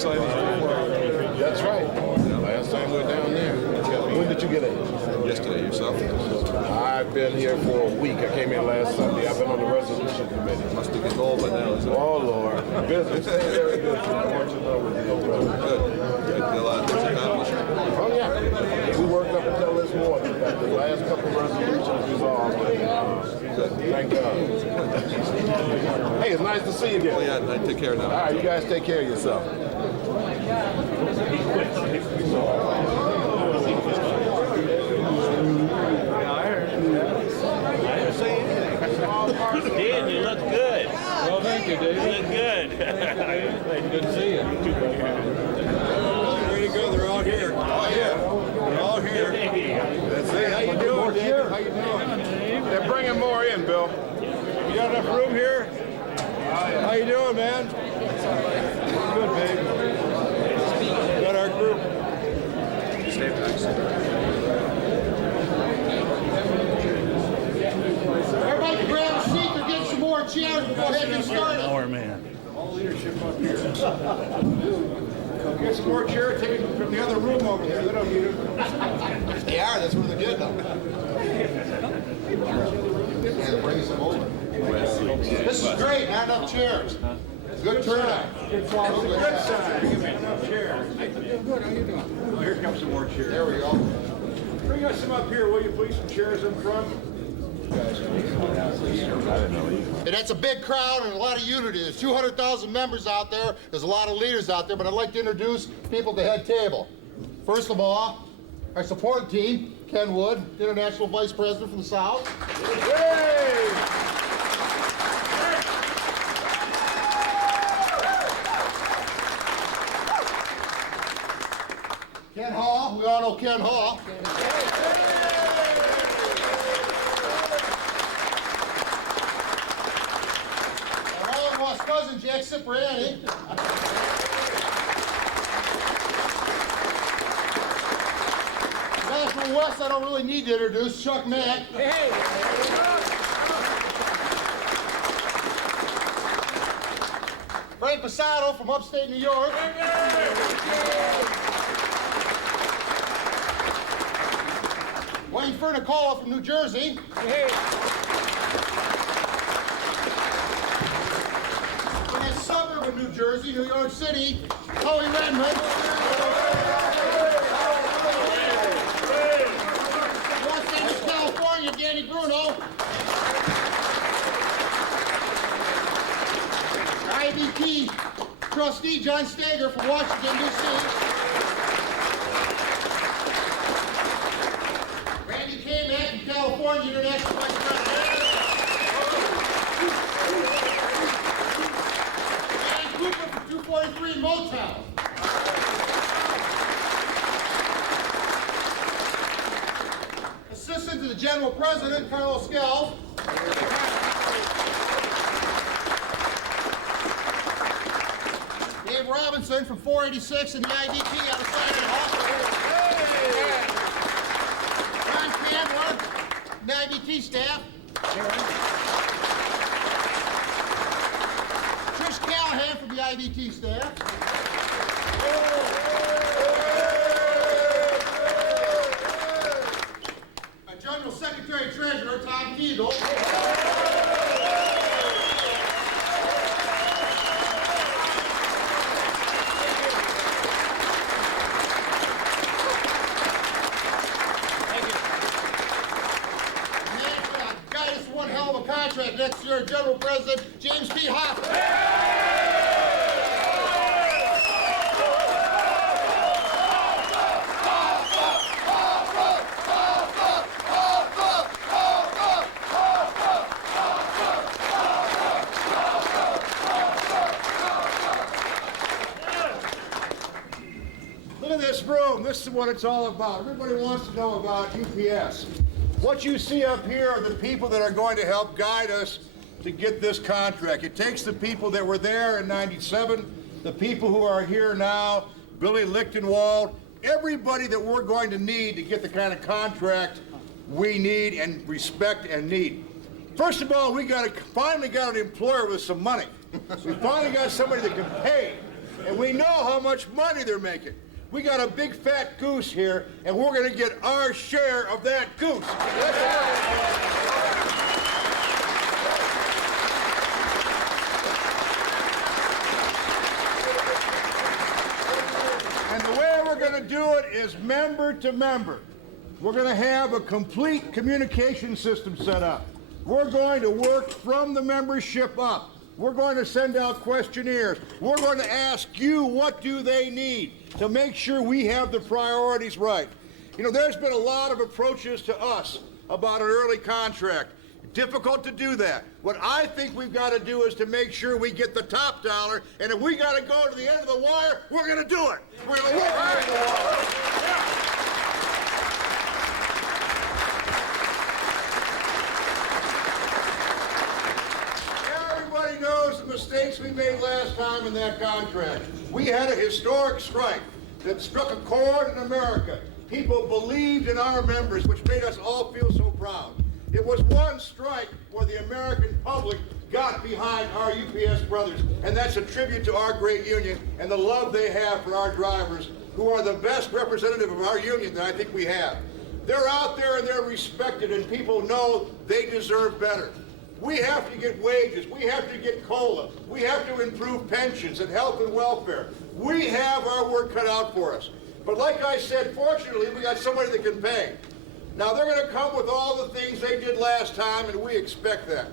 site as well. That's right. Last time we were down there. When did you get in? Yesterday, yourself? I've been here for a week. I came in last Sunday. I've been on the resolution committee. Must have been old by now, isn't it? Oh, Lord. Business is very good. I want you to know we're Good. Good. A lot of things accomplished. Oh, yeah. We worked up until this morning. Got the last couple of resolutions resolved. Good. Thank God. Hey, it's nice to see you again. Oh, yeah, I take care now. All right, you guys take care of yourself. Dan, you look good. Well, thank you, Dave. You look good. Good to see you. Way to go, they're all here. Oh, yeah. They're all here. That's it. How you doing, Dave? How you doing? They're bringing more in, Bill. You got enough room here? How you doing, man? Good, babe. Got our group. Everybody grab a seat or get some more chairs and go ahead and get started. Our man. All leadership up here. Get some more chairs, take it from the other room over there. They don't need it. They are, that's where they're getting them. Yeah, bring some over. This is great, not enough chairs. Good turnout. Good side. Give me enough chairs. Good, how you doing? Oh, here comes some more chairs. There we go. Bring us some up here, will you please? Some chairs in front. And that's a big crowd and a lot of unity. There's 200,000 members out there. There's a lot of leaders out there, but I'd like to introduce people at the head table. First of all, our support team, Ken Wood, International Vice President from the South. Ken Hall, we all know Ken Hall. Our long-lost cousin, Jack Cipriani. The guy from the West I don't really need to introduce, Chuck Mack. Frank Passato from upstate New York. Wayne Fernicola from New Jersey. From that suburb of New Jersey, New York City, Howie Redmond. Los Angeles, California, Danny Bruno. IBT trustee John Stager from Washington, D.C. Randy K-Mack from California, International Vice President. Dan Cooper from 243 Motown. Assistant to the General President, Carlos Gelf. Dave Robinson from 486 and the IDT out of Saturday Hospital. John Candler, the IDT staff. Trish Callahan from the IDT staff. General Secretary Treasurer Tom Kegel. Contract next year, General President James P. Hoffman. Look at this room. This is what it's all about. Everybody wants to know about UPS. What you see up here are the people that are going to help guide us to get this contract. It takes the people that were there in '97, the people who are here now, Billy Lichtenwald, everybody that we're going to need to get the kind of contract we need and respect and need. First of all, we finally got an employer with some money. We finally got somebody that can pay. and we know how much money they're making. We got a big fat goose here, and we're going to get our share of that goose. And the way we're going to do it is member to member. We're going to have a complete communication system set up. We're going to work from the membership up. We're going to send out questionnaires. We're going to ask you, what do they need to make sure we have the priorities right. You know, there's been a lot of approaches to us about an early contract. Difficult to do that. What I think we've got to do is to make sure we get the top dollar, and if we got to go to the end of the wire, we're going to do it. We're going to work on the wire. Everybody knows the mistakes we made last time in that contract. We had a historic strike that struck a chord in America. People believed in our members, which made us all feel so proud. It was one strike where the American public got behind our UPS brothers, and that's a tribute to our great union and the love they have for our drivers, who are the best representative of our union that I think we have. They're out there and they're respected, and people know they deserve better. We have to get wages, we have to get COLA, we have to improve pensions and health and welfare. We have our work cut out for us. But like I said, fortunately, we got somebody that can pay. Now, they're going to come with all the things they did last time, and we expect that.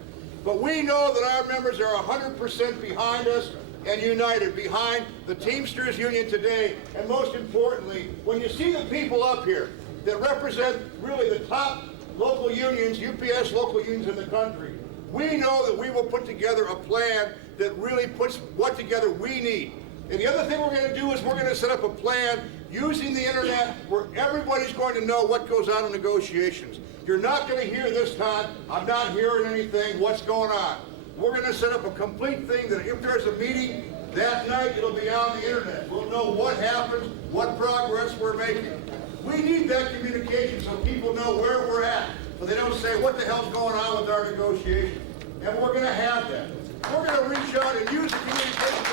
But we know that our members are 100% behind us and united behind the Teamsters Union today. And most importantly, when you see the people up here that represent really the top local unions, UPS local unions in the country, we know that we will put together a plan that really puts what together we need. And the other thing we're going to do is we're going to set up a plan using the internet where everybody's going to know what goes on in negotiations. You're not going to hear this time, I'm not hearing anything, what's going on. We're going to set up a complete thing that if there's a meeting that night, it'll be on the internet. We'll know what happened, what progress we're making. We need that communication so people know where we're at, so they don't say, what the hell's going on with our negotiations? And we're going to have that. We're going to reach out and use the communication.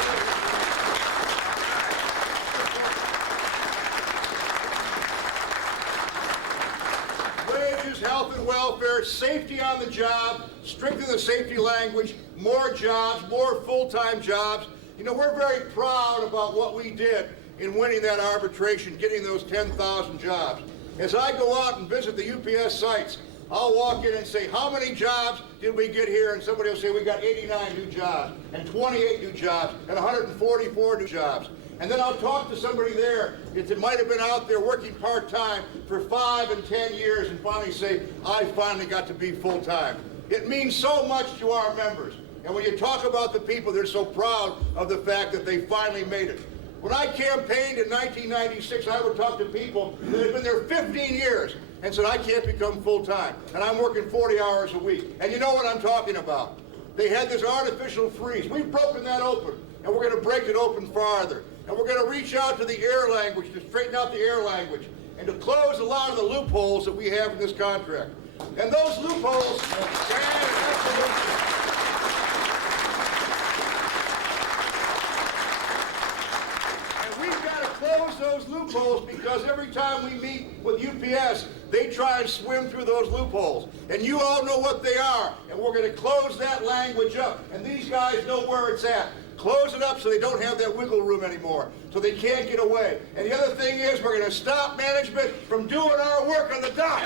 Health and welfare, safety on the job, strengthen the safety language, more jobs, more full-time jobs. You know, we're very proud about what we did in winning that arbitration, getting those 10,000 jobs. As I go out and visit the UPS sites, I'll walk in and say, how many jobs did we get here? And somebody will say, we got 89 new jobs, and 28 new jobs, and 144 new jobs. And then I'll talk to somebody there that might have been out there working part-time for 5 and 10 years and finally say, I finally got to be full-time. It means so much to our members. And when you talk about the people, they're so proud of the fact that they finally made it. When I campaigned in 1996, I would talk to people that had been there 15 years and said, I can't become full-time, and I'm working 40 hours a week. And you know what I'm talking about. They had this artificial freeze. We've broken that open, and we're going to break it open farther. And we're going to reach out to the air language to straighten out the air language and to close a lot of the loopholes that we have in this contract. And those loopholes, and we've got to close those loopholes because every time we meet with UPS, they try and swim through those loopholes. And you all know what they are. And we're going to close that language up. And these guys know where it's at. Close it up so they don't have that wiggle room anymore, so they can't get away. And the other thing is we're going to stop management from doing our work on the dock.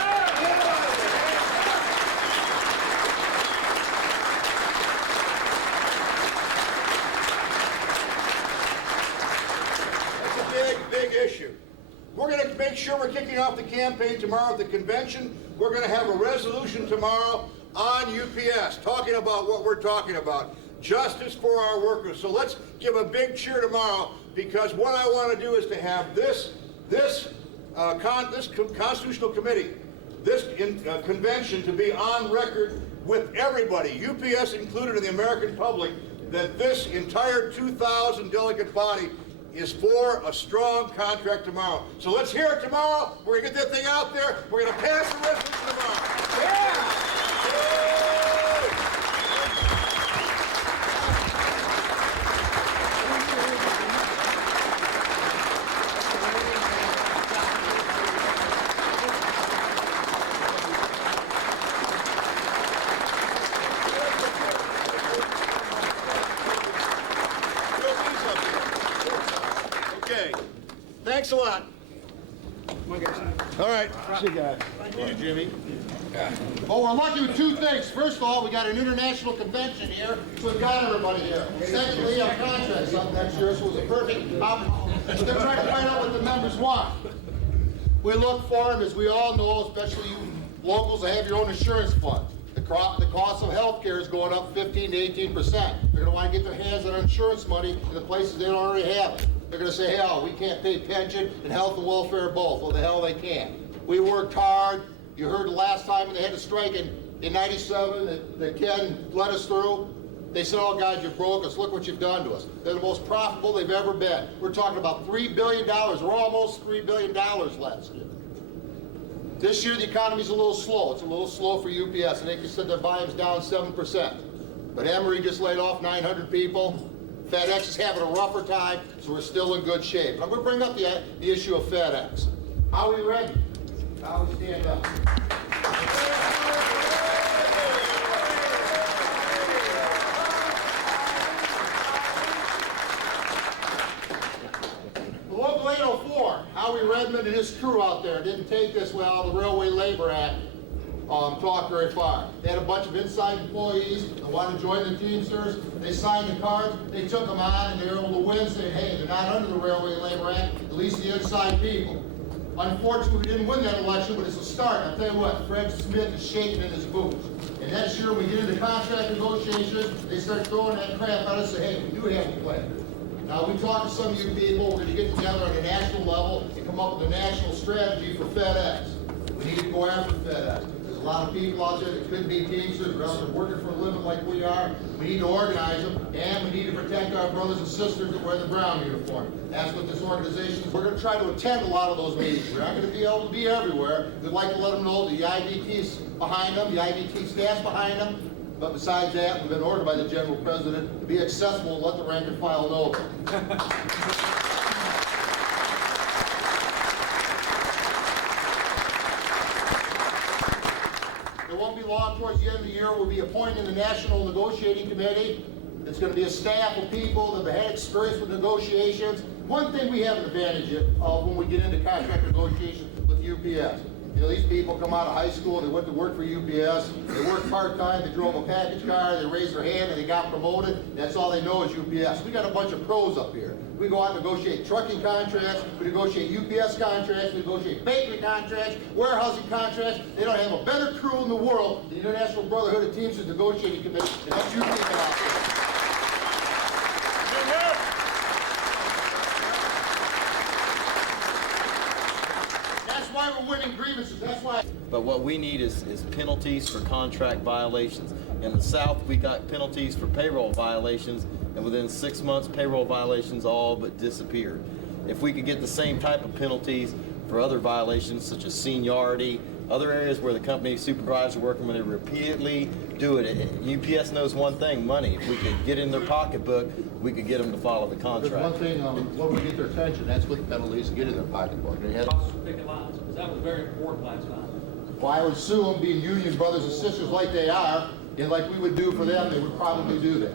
That's a big, big issue. We're going to make sure we're kicking off the campaign tomorrow at the convention. We're going to have a resolution tomorrow on UPS, talking about what we're talking about. Justice for our workers. So let's give a big cheer tomorrow, because what I want to do is to have this constitutional committee, this convention to be on record with everybody, UPS included in the American public, that this entire 2,000 delegate body is for a strong contract tomorrow. So let's hear it tomorrow. We're going to get that thing out there. We're going to pass the resolution tomorrow. Yeah! something. Okay. Thanks a lot. All right. See you guys. Thank you, Jimmy. Well, we're lucky with two things. First of all, we got an international convention here, so we've got everybody here. Secondly, our contract's up next year, so it was a perfect opportunity. They're trying to find out what the members want. We look for them, as we all know, especially you locals that have your own insurance fund. The cost of health care is going up 15 to 18%. They're going to want to get their hands on insurance money in the places they don't already have it. They're going to say, hell, we can't pay pension and health and welfare both. Well, the hell they can. We worked hard. You heard the last time when they had a strike in 97 that Ken led us through. They said, oh, God, you broke us. Look what you've done to us. They're the most profitable they've ever been. We're talking about $3 billion. We're almost $3 billion last year. This year, the economy's a little slow. It's a little slow for UPS. And they said their volume's down 7%. But Emory just laid off 900 people. FedEx is having a rougher time, so we're still in good shape. But I'm going to bring up the issue of FedEx. How are we ready? How we stand up? The local 804, Howie Redmond and his crew out there didn't take this well, the Railway Labor Act talk very far. They had a bunch of inside employees that wanted to join the Teamsters. They signed the cards, they took them on, and they were able to win, saying, hey, they're not under the Railway Labor Act, at least the inside people. Unfortunately, we didn't win that election, but it's a start. I'll tell you what, Fred Smith is shaking in his boots. And next year, we get into contract negotiations, they start throwing that crap at us and say, hey, we do have a plan. Now, we talked to some of you people, we're going to get together on a national level and come up with a national strategy for FedEx. We need to go after FedEx. There's a lot of people out there that could be Teamsters, but they're working for a living like we are. We need to organize them, and we need to protect our brothers and sisters that wear the brown uniform. That's what this organization is. We're going to try to attend a lot of those meetings. We're not going to be able to be everywhere. We'd like to let them know the IDT's behind them, the IDT staff's behind them. But besides that, we've been ordered by the General President to be accessible and let the rank and file know. It won't be long towards the end of the year. We'll be appointing the National Negotiating Committee. It's going to be a staff of people that have had experience with negotiations. One thing we have an advantage of when we get into contract negotiations with UPS. You know, these people come out of high school, they went to work for UPS, they worked part-time, they drove a package car, they raised their hand and they got promoted. That's all they know is UPS. We got a bunch of pros up here. We go out and negotiate trucking contracts, we negotiate UPS contracts, we negotiate bakery contracts, warehousing contracts. They don't have a better crew in the world, the International Brotherhood of Teamsters Negotiating Committee, and that's you people out there. We're winning grievances. That's why. But what we need is penalties for contract violations. In the South, we got penalties for payroll violations, and within 6 months, payroll violations all but disappeared. If we could get the same type of penalties for other violations, such as seniority, other areas where the company supervisors are working when they repeatedly do it. UPS knows one thing, money. If we could get in their pocketbook, we could get them to follow the contract. There's one thing, when we get their attention, that's what the penalties get in their pocketbook. They had Picket lines, because that was very important last time. Well, I would assume, being union brothers and sisters like they are, and like we would do for them, they would probably do that.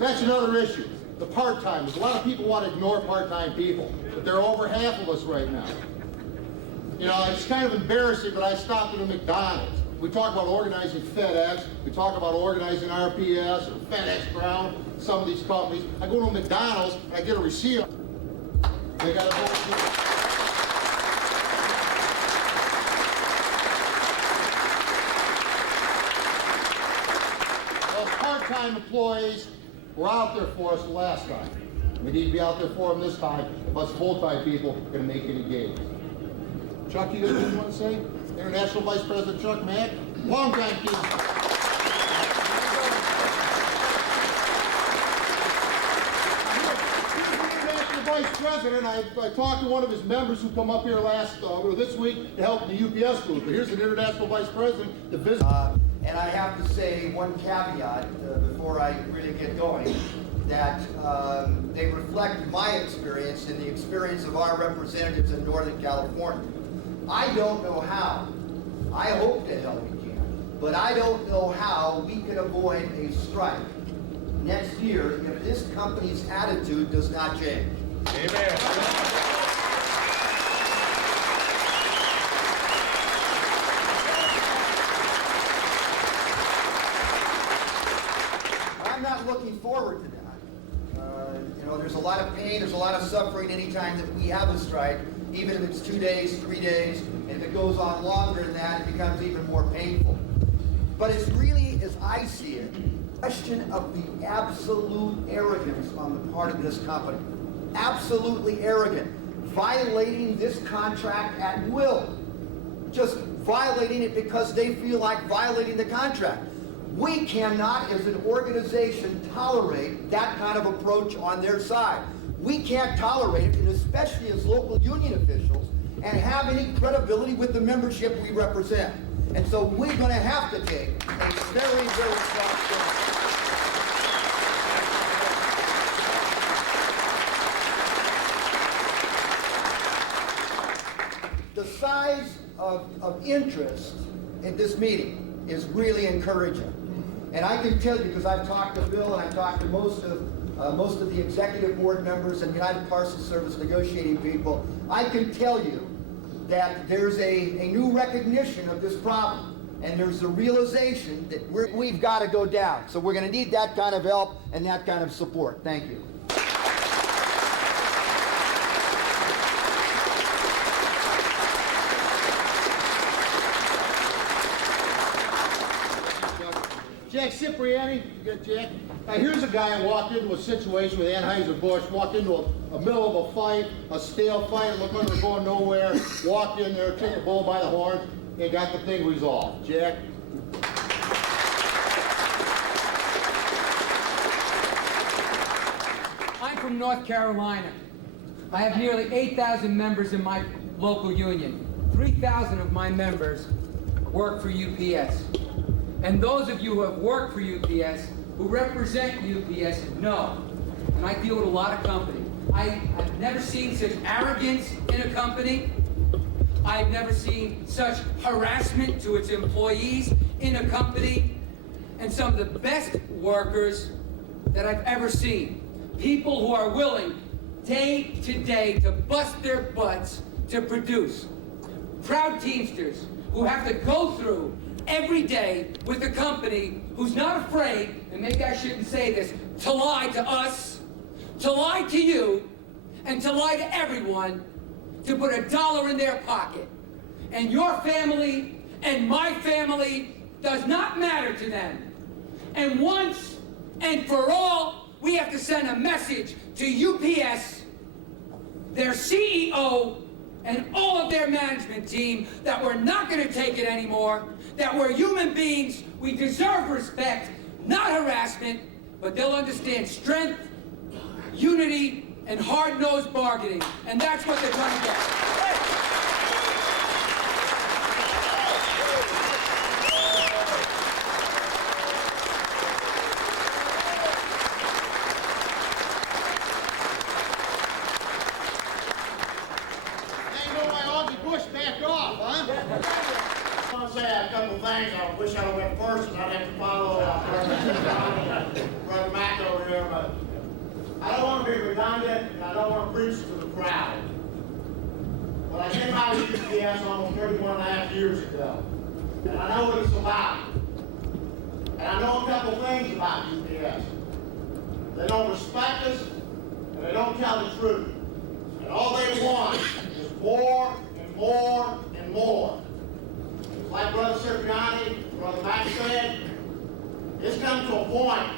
That's another issue. The part-timers. A lot of people want to ignore part-time people, but they're over half of us right now. You know, it's kind of embarrassing, but I stopped at a McDonald's. We talk about organizing FedEx, we talk about organizing RPS or FedEx Ground, some of these companies. I go to a McDonald's and I get a receipt. They got to go. Part-time employees were out there for us the last time. We need to be out there for them this time if us full-time people are going to make any gains. Chuck, you got anything you want to say? International Vice President Chuck Mack, long-time team. International Vice President, I talked to one of his members who come up here this week to help in the UPS group. But here's an International Vice President to visit. And I have to say one caveat before I really get going, that they reflect my experience and the experience of our representatives in Northern California. I don't know how. I hope to help we can, but I don't know how we can avoid a strike next year if this company's attitude does not change. Amen. I'm not looking forward to that. There's a lot of pain, there's a lot of suffering anytime that we have a strike, even if it's 2 days, 3 days, and if it goes on longer than that, it becomes even more painful. But it's really, as I see it, a question of the absolute arrogance on the part of this company. Absolutely arrogant. Violating this contract at will. Just violating it because they feel like violating the contract. We cannot, as an organization, tolerate that kind of approach on their side. We can't tolerate it, and especially as local union officials, and have any credibility with the membership we represent. And so we're going to have to take a very, very strong stance. The size of interest in this meeting is really encouraging. And I can tell you, because I've talked to Bill and I've talked to most of the executive board members and United Parcel Service negotiating people, I can tell you that there's a new recognition of this problem. And there's a realization that we've got to go down. So we're going to need that kind of help and that kind of support. Thank you. Jack Cipriani, you got Jack? Here's a guy who walked into a situation with Anheuser-Busch, walked into a middle of a fight, a stale fight, looked like it was going nowhere, walked in there, took the bull by the horns, and got the thing resolved. Jack? I'm from North Carolina. I have nearly 8,000 members in my local union. 3,000 of my members work for UPS. And those of you who have worked for UPS, who represent UPS, know, and I deal with a lot of companies, I've never seen such arrogance in a company. I've never seen such harassment to its employees in a company. And some of the best workers that I've ever seen. People who are willing, day to day, to bust their butts to produce. Proud Teamsters who have to go through every day with a company who's not afraid, and maybe I shouldn't say this, to lie to us, to lie to you, and to lie to everyone, to put $1 in their pocket. And your family and my family does not matter to them. And once and for all, we have to send a message to UPS, their CEO, and all of their management team that we're not going to take it anymore, that we're human beings, we deserve respect, not harassment, but they'll understand strength, unity, and hard-nosed bargaining, and that's what they're going to get. I want to say a couple things. I wish I would have went first, and I'd have to follow Brother Mack over here, but I don't want to be redundant, and I don't want to preach to the crowd. But I came out of UPS almost 31 and a half years ago, and I know what it's about. And I know a couple things about UPS. They don't respect us, and they don't tell the truth. And all they want is more and more and more. Like Brother Cipriani, Brother Mack said, it's come to a point,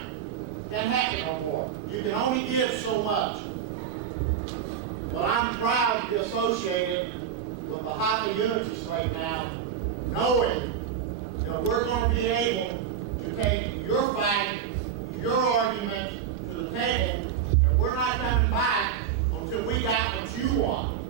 can't happen no more. You can only give so much. But I'm proud to be associated with the Hockey Unity slate now, knowing that we're going to be able to take your fight, your argument to the table, and we're not coming back until we got what you want.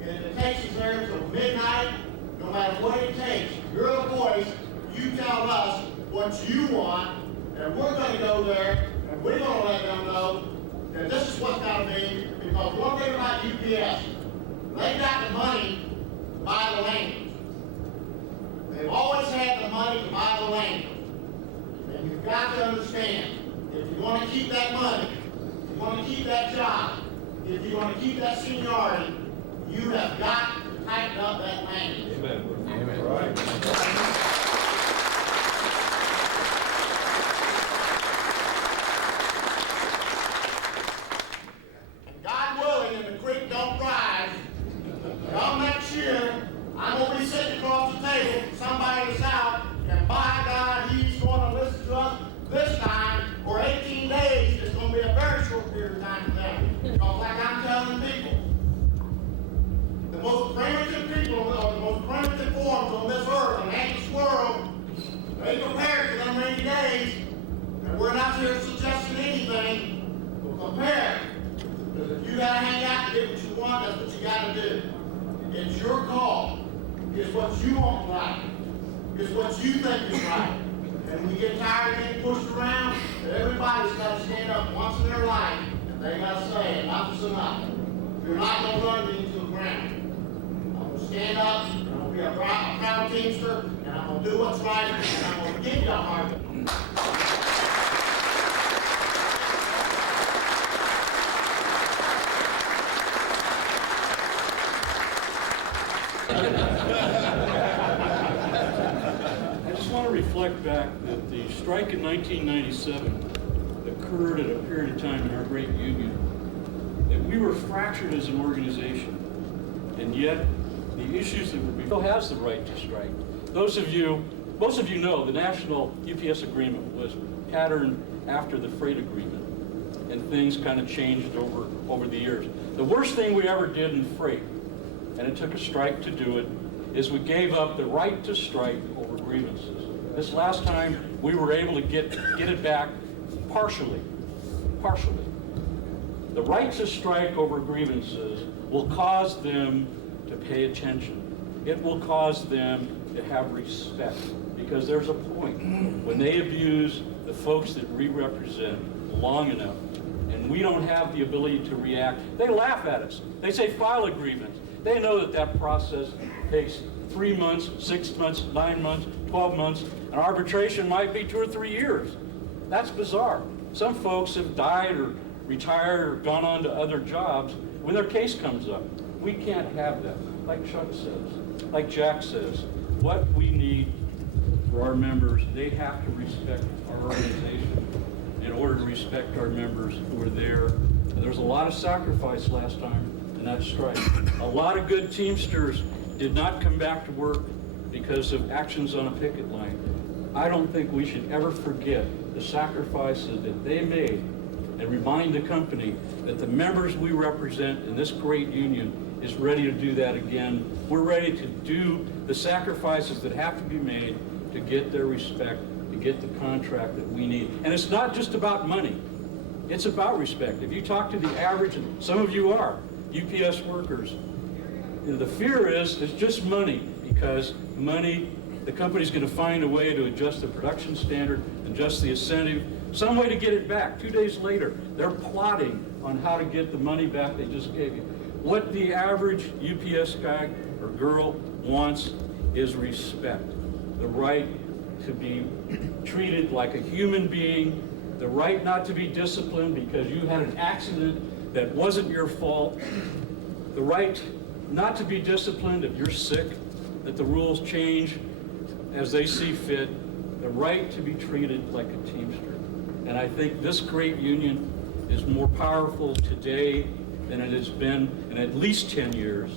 And if it takes us there until midnight, no matter what it takes, you're the voice, you tell us what you want, and we're going to go there, and we're going to let them know that this is what's got to be, because one thing about UPS, they got the money to buy the land. They've always had the money to buy the land. And you've got to understand, if you want to keep that money, if you want to keep that job, if you want to keep that seniority, you have got to tighten up that language. Amen. Amen. Right. God willing, and the creek don't rise, come next year, I'm going to be sitting across the table from somebody in the South, and by God, he's going to listen to us this time for 18 days. It's going to be a very short period of time for them. Because like I'm telling people, the most primitive people, or the most primitive forms on this earth, an ant squirrel, they prepared for them rainy days, and we're not here suggesting anything, but prepare. Because if you gotta hang out to get what you want, that's what you gotta do. It's your call. It's what you want right. It's what you think is right. And when you get tired of getting pushed around, everybody's gotta stand up once in their life, and they gotta say, enough is enough. You're not gonna run me into the ground. I'm gonna stand up, and I'm gonna be a proud Teamster, and I'm gonna do what's right, and I'm gonna give you a hard time. I just want to reflect back that the strike in 1997 occurred at a period of time in our great union that we were fractured as an organization, and yet the issues that were before has the right to strike. Most of you know the national UPS agreement was patterned after the freight agreement, and things kind of changed over the years. The worst thing we ever did in freight, and it took a strike to do it, is we gave up the right to strike over grievances. This last time, we were able to get it back partially. The right to strike over grievances will cause them to pay attention. It will cause them to have respect, because there's a point when they abuse the folks that we represent long enough, and we don't have the ability to react. They laugh at us. They say file a grievance. They know that process takes 3 months, 6 months, 9 months, 12 months. An arbitration might be 2 or 3 years. That's bizarre. Some folks have died or retired or gone on to other jobs when their case comes up. We can't have that. Like Chuck says, like Jack says, what we need for our members, they have to respect our organization in order to respect our members who are there. And there's a lot of sacrifice last time in that strike. A lot of good Teamsters did not come back to work because of actions on a picket line. I don't think we should ever forget the sacrifices that they made, and remind the company that the members we represent in this great union is ready to do that again. We're ready to do the sacrifices that have to be made to get their respect, to get the contract that we need. And it's not just about money. It's about respect. If you talk to the average, and some of you are, UPS workers, the fear is it's just money, because money, the company's going to find a way to adjust the production standard, adjust the incentive, some way to get it back. 2 days later, they're plotting on how to get the money back they just gave you. What the average UPS guy or girl wants is respect. The right to be treated like a human being, the right not to be disciplined because you had an accident that wasn't your fault, the right not to be disciplined if you're sick, that the rules change as they see fit, the right to be treated like a Teamster. And I think this great union is more powerful today than it has been in at least 10 years.